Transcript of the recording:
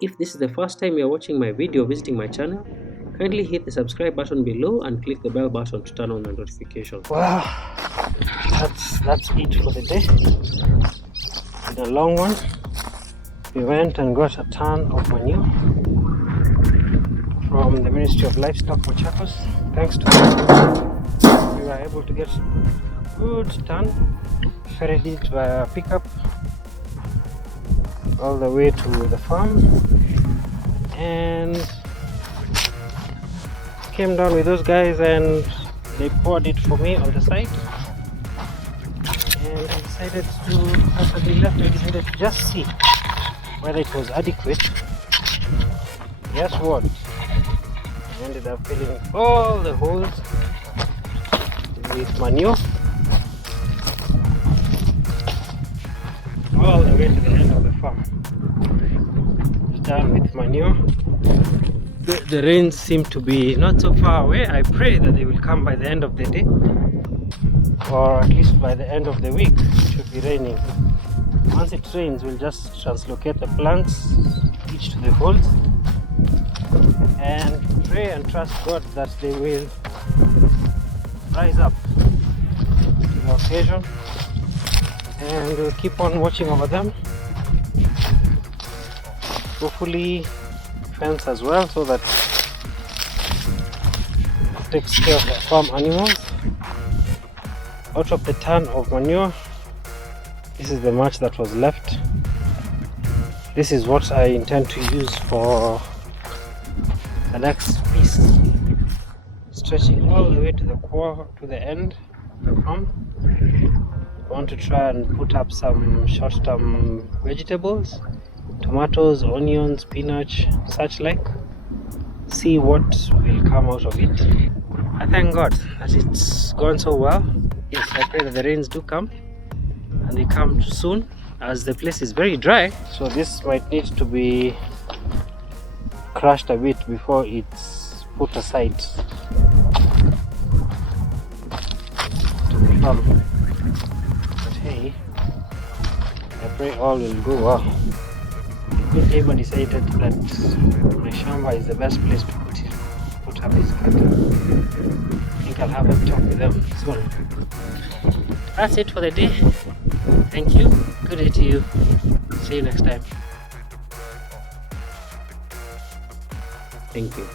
If this is the first time you are watching my video or visiting my channel, kindly hit the subscribe button below and click the bell button to turn on the notifications. Wow, that's it for the day. It's a long one. We went and got a ton of manure from the Ministry of Livestock, Machakos. Thanks to them, we were able to get good ton, ferried it via pickup all the way to the farm, and came down with those guys and they poured it for me on the side. And I decided to, after they left, I decided to just see whether it was adequate. Guess what? I ended up filling all the holes with manure all the way to the end of the farm. It's done with manure. The rains seem to be not so far away. I pray that they will come by the end of the day, or at least by the end of the week. It should be raining. Once it rains, we'll just translocate the plants each to the holes and pray and trust God that they will rise up to the occasion, and we'll keep on watching over them. Hopefully fence as well, so that it takes care of the farm animals. Out of the ton of manure, this is the much that was left. This is what I intend to use for the next piece, stretching all the way to the core, to the end of the farm. I want to try and put up some short-term vegetables, tomatoes, onions, spinach, such like. See what will come out of it. I thank God that it's gone so well. Yes, I pray that the rains do come, and they come soon, as the place is very dry. So this might need to be crushed a bit before it's put aside to the farm. But hey, I pray all will go well. Good neighbor decided that my shamba is the best place to put up his cattle. I think I'll have a talk with them soon. That's it for the day. Thank you. Good day to you. See you next time. Thank you.